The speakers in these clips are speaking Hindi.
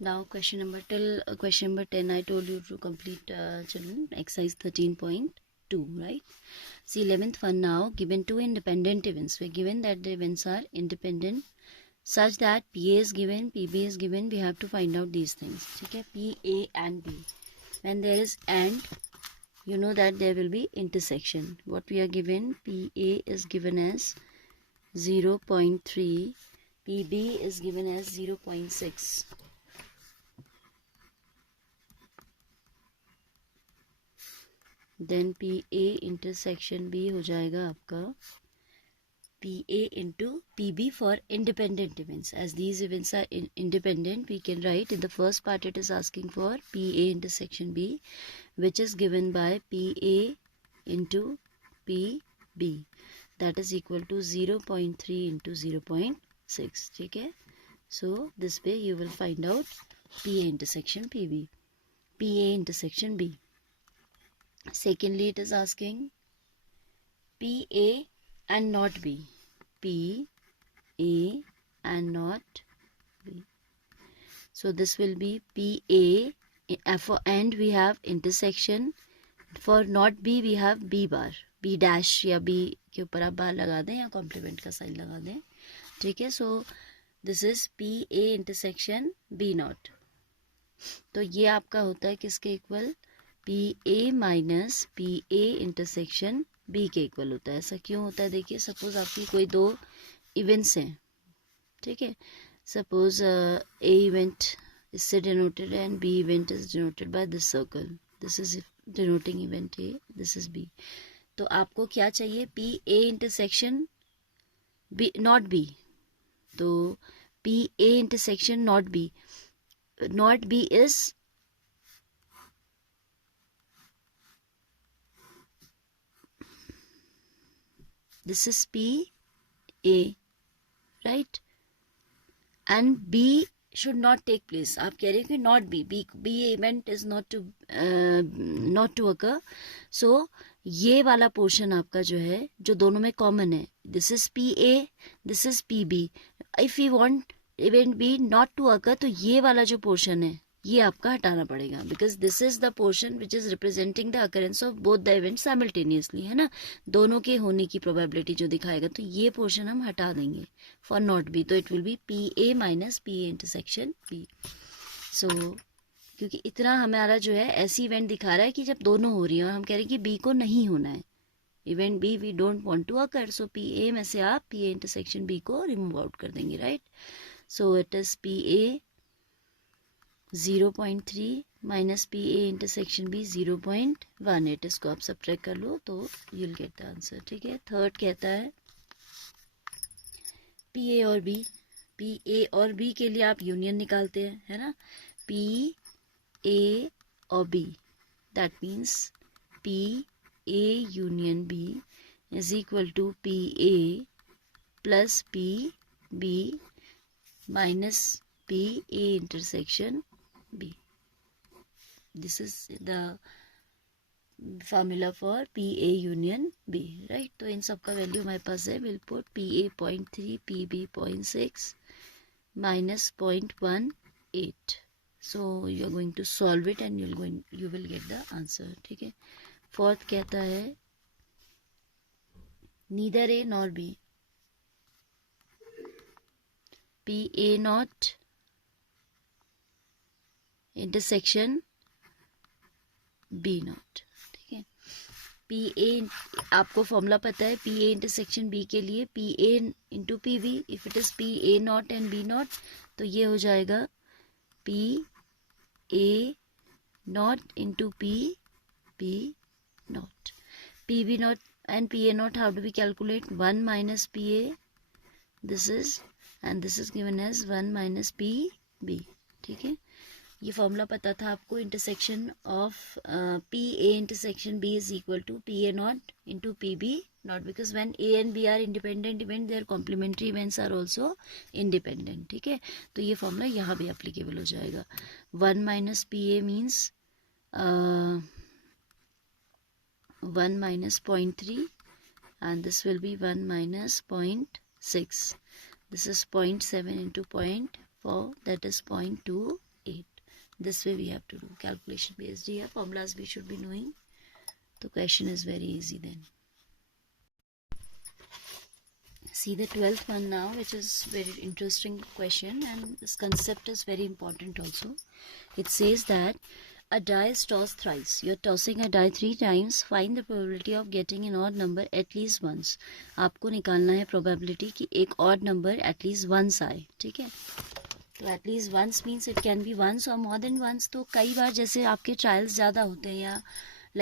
Now question number 10 I told you to complete children exercise 13.2, right? See 11th one now. Given two independent events, we're given that the events are independent such that PA is given, PB is given. We have to find out these things. Okay, PA and B. When there is AND, you know that there will be intersection. What we are given, PA is given as 0.3, PB is given as 0.6. Then PA intersection B हो जाएगा आपका PA into PB for independent events. As these events are independent, we can write in the first part it is asking for PA intersection B, which is given by PA into PB. That is equal to 0.3 into 0.6. ठीक है? So this way you will find out PA intersection PB, PA intersection B. Secondly, it is asking PA and not B. P, A and not B. So this will be PA. For AND we have intersection. For not B we have B bar. B dash या B के ऊपर आप बार लगा दें या कॉम्प्लीमेंट का साइन लगा दें. ठीक है. So this is PA intersection B not. तो ये आपका होता है किसके equal? PA minus PA intersection B के इक्वल होता है. ऐसा क्यों होता है? देखिए, सपोज आपकी कोई दो इवेंट्स हैं. ठीक है. सपोज A इवेंट इससे डिनोटेड है and B event is denoted by this circle. This is denoting event A, this is B. तो आपको क्या चाहिए? PA intersection B not B. तो PA intersection not B. Not B is this is PA, right? And B should not take place. आप कह रहे हो कि not B event is not to occur. So ये वाला पोर्शन आपका जो है, जो दोनों में कॉमन है, this is PA, this is PB. If we want event B not to occur, तो ये वाला जो पोर्शन है ये आपका हटाना पड़ेगा, because this is the portion which is representing the occurrence of both the event simultaneously, है ना. दोनों के होने की प्रोबेबिलिटी जो दिखाएगा, तो ये पोर्शन हम हटा देंगे फॉर नॉट बी. तो it will be PA minus PA intersection B. सो क्योंकि इतना हमारा जो है ऐसी इवेंट दिखा रहा है कि जब दोनों हो रही है और हम कह रहे हैं कि B को नहीं होना है, event B we don't want to occur. So PA में से आप PA इंटरसेक्शन B को रिमूव आउट कर देंगे, right. So it is PA 0.3 minus PA intersection B 0.18. इसको आप सब्ट्रैक्ट कर लो तो you will get the answer. ठीक है. थर्ड कहता है PA और B. PA और B के लिए आप यूनियन निकालते हैं, है ना. PA और B, that means PA union B is equal to PA plus PB minus PA intersection B. This is the formula for PA union B, right? तो इन सब का वैल्यू हमारे पास है. We'll put PA 0.3, PB 0.6 minus 0.18. So you are going to solve it and you will get the answer. ठीक है. फोर्थ कहता है neither A nor B. PA not intersection B not. ठीक है. PA आपको फॉर्मूला पता है PA इंटरसेक्शन B के लिए, PA into PB. If it is PA not and B not, तो ये हो जाएगा PA not into PB not. PB not and PA not, how do we calculate? 1 minus PA, this is, and this is given as 1 minus PB. ठीक है. ये फॉर्मूला पता था आपको. Intersection of PA intersection B is equal to PA not into PB not, because when A and B are independent event, their complementary events are also independent. ठीक है. तो ये फॉर्मूला यहाँ भी एप्लीकेबल हो जाएगा. 1 minus PA means 1 minus 0.3 and this will be 1 minus 0.6. This is 0.7 into 0.4, that is 0.28. This way we have to do calculation based. Here formulas we should be knowing. The question is very easy then. See the 12th one now, which is very interesting question, and this concept is very important also. It says that a die is tossed thrice. You're tossing a die 3 times. Find the probability of getting an odd number at least once. आपको निकालना है probability कि एक odd number at least once आए. ठीक है, तो at least once means it can be once or more than once. तो कई बार जैसे आपके trials ज़्यादा होते हैं, या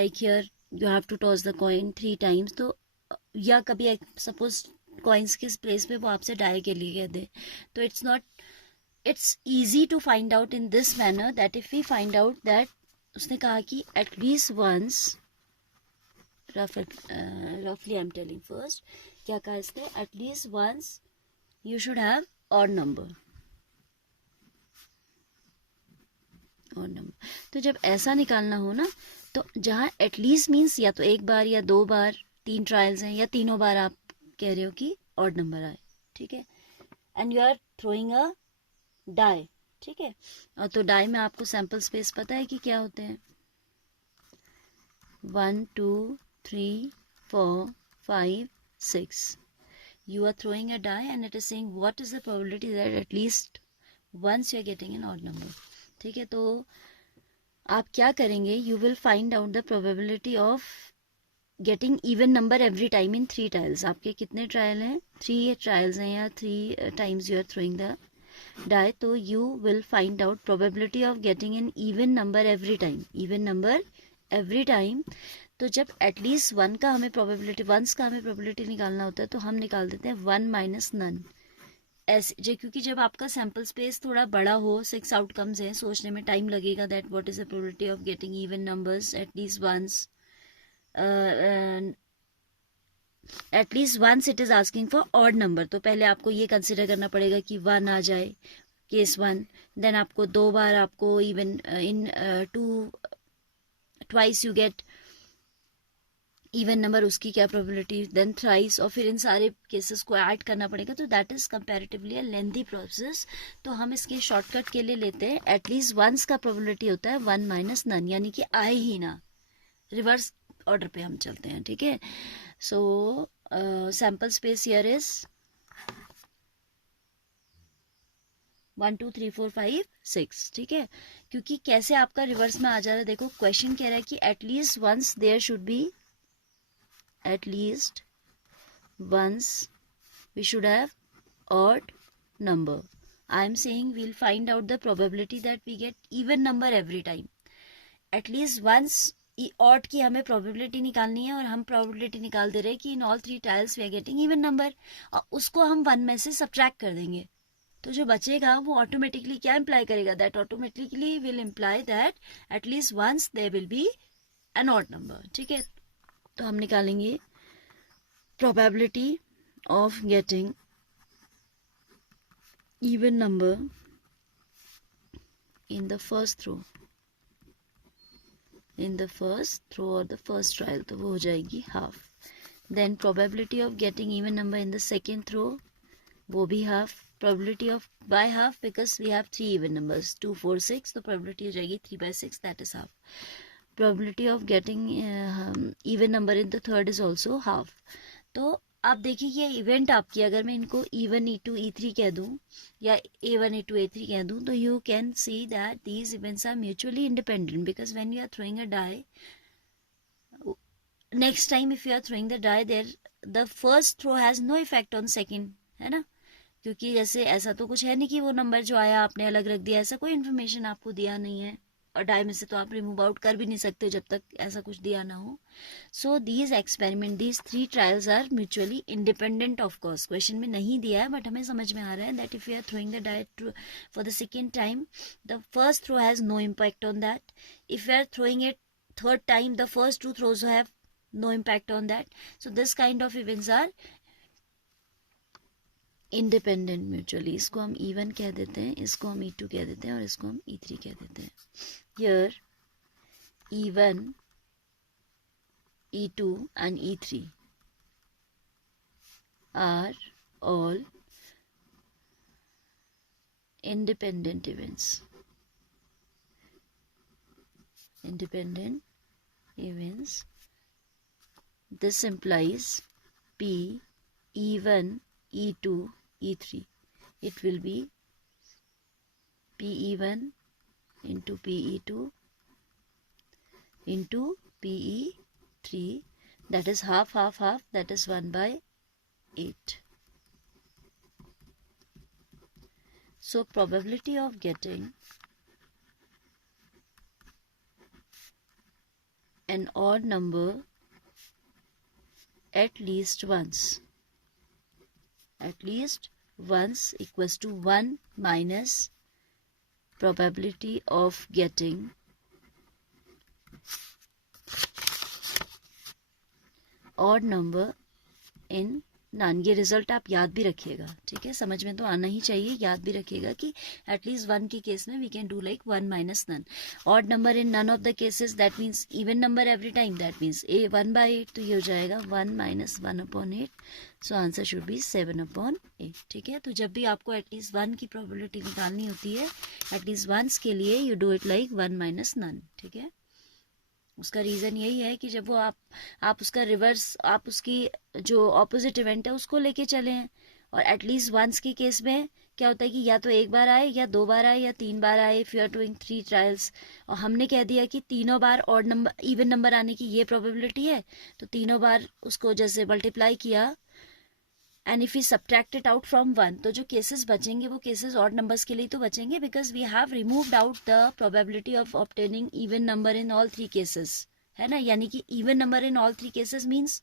like here you have to toss the coin 3 times, तो या कभी suppose coins के place पे वो आपसे die के लिए कह दे, तो it's easy to find out in this manner that if we find out that उसने कहा कि at least once, roughly I'm telling first, क्या कहा इसने, at least once you should have odd number. तो जब ऐसा निकालना हो ना, तो जहाँ एटलीस्ट मीन्स या तो एक बार या 2 बार, 3 ट्रायल्स हैं, या तीनों बार आप कह रहे हो कि ऑड नंबर आए. ठीक है, and you are throwing a die. ठीक है, और तो डाई में आपको सैंपल स्पेस पता है कि क्या होते हैं, 1 2 3 4 5 6. You are throwing a die and it is saying what is the probability that at least once you are getting an odd number. ठीक है, तो आप क्या करेंगे, you will find out the probability of getting even number every time in 3 trials. आपके कितने ट्रायल हैं, 3 ट्रायल्स हैं, या 3 times you are throwing the die. तो you will find out probability of getting an even number every time. Even number every time. तो जब एटलीस्ट वंस का हमें प्रोबेबिलिटी निकालना होता है, तो हम निकाल देते हैं 1 माइनस नन. ऐसे क्योंकि जब आपका सैम्पल स्पेस थोड़ा बड़ा हो, 6 आउटकम्स हैं, सोचने में टाइम लगेगा that what is the probability of getting even numbers at least once it is asking for odd number. तो पहले आपको ये कंसिडर करना पड़ेगा कि 1 आ जाए, केस 1. देन आपको 2 बार आपको even in 2 twice you get even number, उसकी क्या प्रोबेबिलिटी, देन थ्राइस, और फिर इन सारे केसेस को ऐड करना पड़ेगा. तो that is comparatively a lengthy process. तो हम इसके शॉर्टकट के लिए लेते हैं एटलीस्ट वंस का प्रोबेबिलिटी होता है 1 माइनस नन, यानी कि आए ही ना. रिवर्स ऑर्डर पे हम चलते हैं. ठीक है, सो सैम्पल स्पेस हियर इज 1 2 3 4 5 6. ठीक है, क्योंकि कैसे आपका रिवर्स में आ जा रहा है, देखो क्वेश्चन कह रहा है कि at least once there should be, at least once we should have odd number. I am saying we'll find out the probability that we get even number every time. At least once odd की हमें probability निकालनी है, और हम probability निकाल दे रहे हैं कि in all 3 trials we are getting even number, और उसको हम 1 में से subtract कर देंगे. तो जो बचेगा वो automatically क्या imply करेगा, that automatically will imply that at least once there will be an odd number. ठीक है, तो हम निकालेंगे probability of getting even number in the first row, or the first trial, तो वो हो जाएगी half. Then probability of getting even number in the second row, वो भी half. Probability of by half because we have 3 even numbers, 2 4 6, तो probability हो जाएगी 3/6, that is half. Probability of getting even number in the third is also half. तो आप देखिए ये इवेंट आपकी, अगर मैं इनको E1 E2 E3 कह दूं, या A1 A2 A3 कह दूं, तो you can see that these events are mutually independent, because when you are throwing a die, next time if you are throwing the die there, the first throw has no effect on second, है ना. क्योंकि जैसे ऐसा तो कुछ है नहीं कि वो नंबर जो आया आपने अलग रख दिया, ऐसा कोई इन्फॉर्मेशन आपको दिया नहीं है, और डाई में से तो आप रिमूव आउट कर भी नहीं सकते जब तक ऐसा कुछ दिया ना हो. So these 3 trials are mutually independent. Of course question में नहीं दिया है, बट हमें समझ में आ रहा है that if you are throwing the die for the second time, the first throw has no impact on that. If you are throwing it third time, the first 2 throws have no impact on that. So this kind of events are independent mutually. इसको हम E1 कह देते हैं, इसको हम E2 कह देते हैं, और इसको हम E3 कह देते हैं. Here E1, E2 and E3 are all independent events. independent events. This implies P, E1, E2, E3. It will be PE1 into PE2 into PE3, that is half, that is 1/8. So probability of getting an odd number at least once equals to 1 minus probability of getting odd number in none. ये रिजल्ट आप याद भी रखिएगा, ठीक है, समझ में तो आना ही चाहिए, याद भी रखिएगा कि एटलीस्ट 1 के केस में we can do like 1 minus none. Odd number in none of the cases, that means even number every time, that means 1/8, तो ये हो जाएगा 1 minus 1/8. So answer should be 7/8. ठीक है, तो जब भी आपको एटलीस्ट 1 की प्रोबेबिलिटी निकालनी होती है एटलीस्ट वंस के लिए, you do it like 1 minus none. ठीक है, उसका रीज़न यही है कि जब वो आप उसका रिवर्स, आप उसकी जो ऑपोजिट इवेंट है उसको लेके चले हैं, और एटलीस्ट वंस के केस में क्या होता है कि या तो एक बार आए या 2 बार आए या 3 बार आए, if you are doing 3 trials, और हमने कह दिया कि तीनों बार ऑड नंबर इवन नंबर आने की ये प्रोबेबिलिटी है, तो तीनों बार उसको जैसे मल्टीप्लाई किया, and if you subtract it out from 1, तो जो केसेस बचेंगे वो केसेस ऑड नंबर्स के लिए तो बचेंगे, because we have removed out the probability of obtaining even number in all 3 cases, है ना, यानी कि even number in all 3 cases means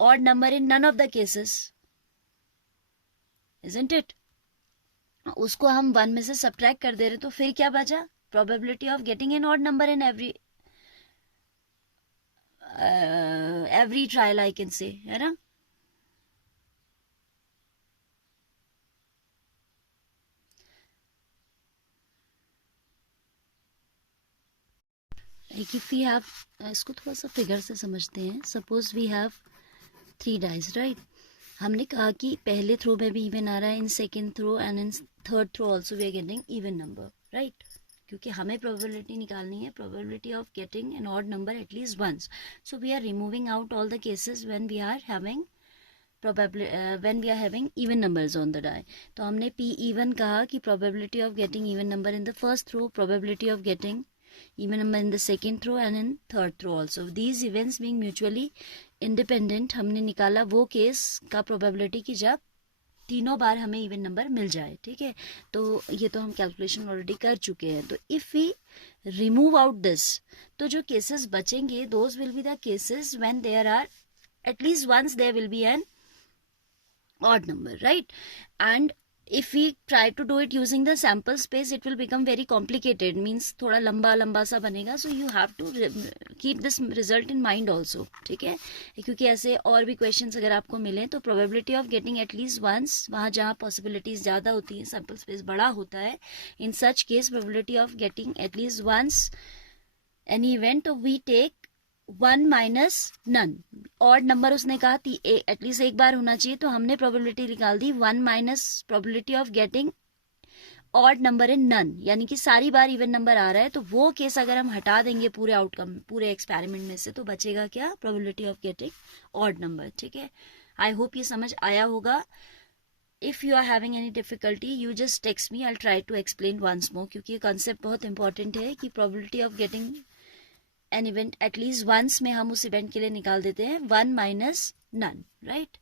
odd number in none of the cases, isn't it? उसको हम 1 में से सब्ट्रैक्ट कर दे रहे, तो फिर क्या बचा? Probability of getting an odd number in every trial, I can say, है ना. if we have, इसको थोड़ा सा फिगर से समझते हैं. Suppose we have 3 dice, right. हमने कहा कि पहले थ्रो में भी इवन आ रहा है, in second throw and in third throw also we are getting even number, right, क्योंकि हमें प्रोबेबिलिटी निकालनी है, probability of getting an odd number at least once. So we are removing out all the cases when we are having when we are having even numbers on the die. तो हमने PE1 कहा कि probability of getting even number in the first throw, probability of getting even number in the second throw and in third throw also. These events being mutually independent, हमने निकाला वो केस का probability कि जब तीनों बार हमें इवन नंबर मिल जाए. ठीक है, तो ये तो हम कैलकुलेशन ऑलरेडी कर चुके हैं. तो if we remove out this, तो जो केसेस बचेंगे those will be the cases when there are at least once there will be an odd number, right? And if we try to do it using the sample space, it will become very complicated, means थोड़ा लंबा सा बनेगा. So you have to keep this result in mind also. ठीक है, क्योंकि ऐसे और भी questions अगर आपको मिले तो probability of getting at least once, वहाँ जहाँ possibilities ज़्यादा होती हैं, sample space बड़ा होता है, in such case probability of getting at least once any event, तो we take 1 minus none. Odd number उसने कहा एटलीस्ट एक बार होना चाहिए, तो हमने प्रोबेबिलिटी निकाल दी 1 minus probability of getting odd number in none, यानी कि सारी बार इवन नंबर आ रहा है. तो वो केस अगर हम हटा देंगे पूरे आउटकम, पूरे एक्सपेरिमेंट में से, तो बचेगा क्या? Probability of getting odd number. ठीक है, आई होप ये समझ आया होगा. If you are having any difficulty you just text me, I try to explain once more, क्योंकि ये कॉन्सेप्ट बहुत इंपॉर्टेंट है कि probability of getting an event at least once में हम उस इवेंट के लिए निकाल देते हैं 1 minus none, right.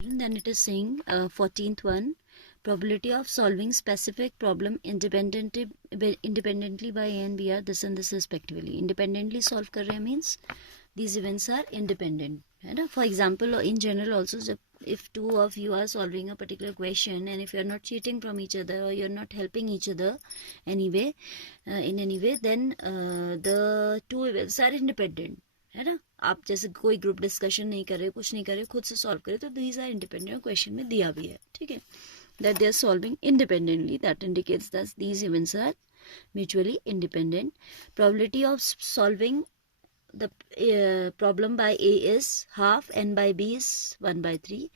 Then it is saying 14th one, probability of solving specific problem independently by A and B are this and this respectively. Independently solve कर रहे हैं means these events are independent, है ना. For example, in general also, if two of you are solving a particular question and if you are not cheating from each other or you are not helping each other anyway, in any way, then the two events are independent, है ना. आप जैसे कोई ग्रुप डिस्कशन नहीं कर रहे, कुछ नहीं कर रहे, खुद से सॉल्व करे, तो these are independent. क्वेश्चन में दिया भी है, ठीक है, that they are solving independently, that indicates that these events are mutually independent. Probability of solving the problem by A is half and by B is 1/3.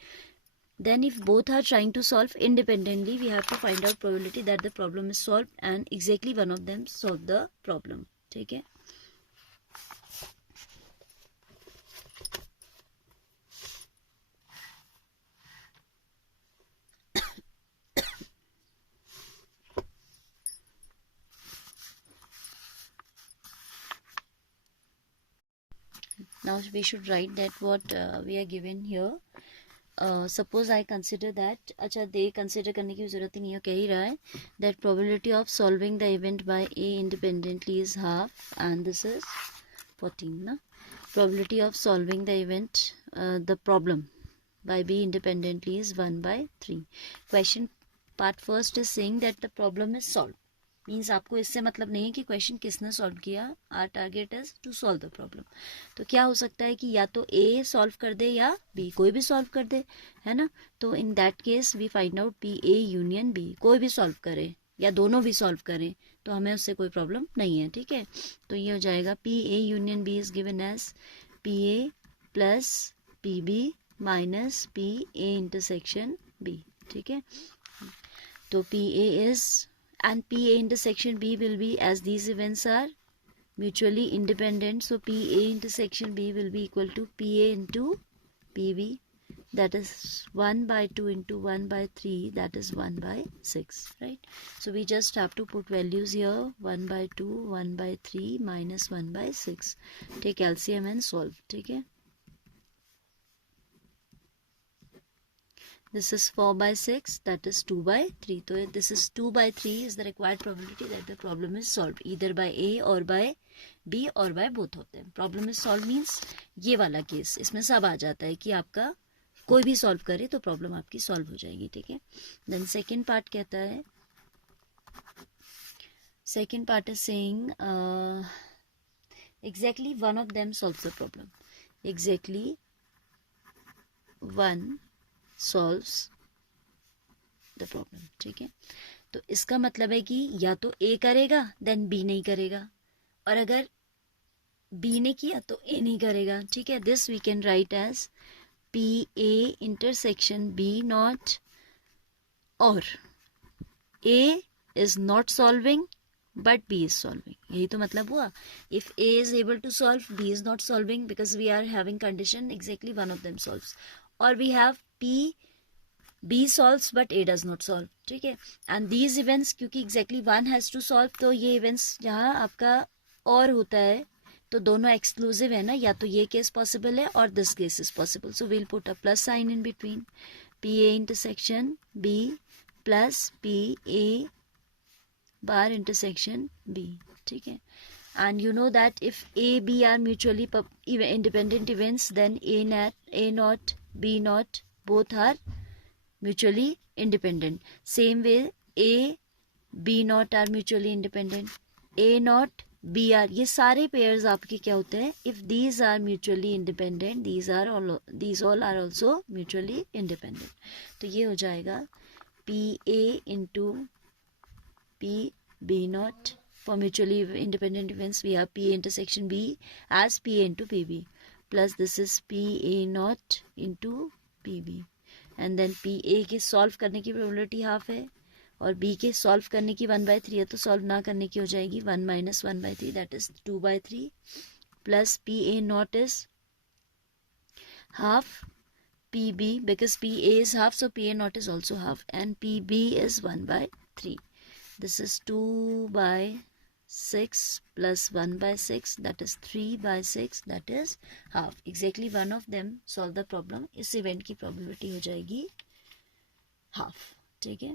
Then if both are trying to solve independently, we have to find out probability that the problem is solved and exactly one of them solve the problem. ठीक है. Now we should write that what we are given here. Suppose I consider that, अच्छा दे consider करने की ज़रूरत ही नहीं है, कह ही रहा है that probability of solving the event by A independently is half and this is 14 ना. Probability of solving the event, the problem by B independently is 1 by 3. Question part first is saying that the problem is solved. Means आपको इससे मतलब नहीं है कि क्वेश्चन किसने सॉल्व किया. Our target is to solve the problem. तो क्या हो सकता है कि या तो ए सॉल्व कर दे या बी, कोई भी सॉल्व कर दे, है ना. तो in that case we find out P A union B. कोई भी सॉल्व करे या दोनों भी सॉल्व करें तो हमें उससे कोई प्रॉब्लम नहीं है. ठीक है. तो ये हो जाएगा P A union B is given as P A plus P B minus P A intersection B. ठीक है. तो P A is and PA intersection B will be, as these events are mutually independent, so PA intersection B will be equal to PA into PB, that is 1 by 2 into 1 by 3, that is 1 by 6, right. So we just have to put values here, 1 by 2, 1 by 3 minus 1 by 6. Take LCM and solve. ठीक है. This is 4 by 6, that is 2 by 3. So this is 2 by 3 is the required probability that the problem is solved either by A or by B or by both of them. Problem is solved means ये वाला केस, इसमें सब आ जाता है कि आपका कोई भी सॉल्व करे तो प्रॉब्लम आपकी सॉल्व हो जाएगी. ठीक है. देन सेकेंड पार्ट कहता है, second part is saying exactly one of them solves the problem. Exactly one solves the problem. ठीक है. तो इसका मतलब है कि या तो A करेगा देन B नहीं करेगा, और अगर B ने किया तो A नहीं करेगा. ठीक है. This we can write as P A intersection B not, और A is not solving but B is solving. यही तो मतलब हुआ. If A is able to solve, B is not solving because we are having condition exactly one of them solves. Or we have B solves but A does not solve. ठीक है. And these events क्योंकि exactly one has to solve, तो ये events जहाँ आपका और होता है तो दोनों एक्सक्लूसिव है ना. या तो ये केस पॉसिबल है और this case is possible. So we'll put a plus sign in between. P A intersection B plus P A bar intersection B. ठीक है. And you know that if A, B are mutually independent events, then A naught, B naught, both are mutually independent. Same way, A, B naught are mutually independent. A naught, B are, ये सारे pairs आपके क्या होते हैं? If these are mutually independent, these all are also mutually independent. तो ये हो जाएगा P A into P B naught. For mutually independent events, we have P intersection B as P into PB, plus this is P A naught into PB, and then P A के solve करने की probability half है और B के solve करने की 1 by 3 है, तो solve ना करने की हो जाएगी 1 minus 1 by 3, that is 2 by 3, plus P A naught is half PB because P A is half, so P A naught is also half, and PB is 1 by 3. This is 2 by 6 plus 1 by 6, that is 3 by 6, that is half. Exactly one of them solve the problem. इस event की probability हो जाएगी half. ठीक है.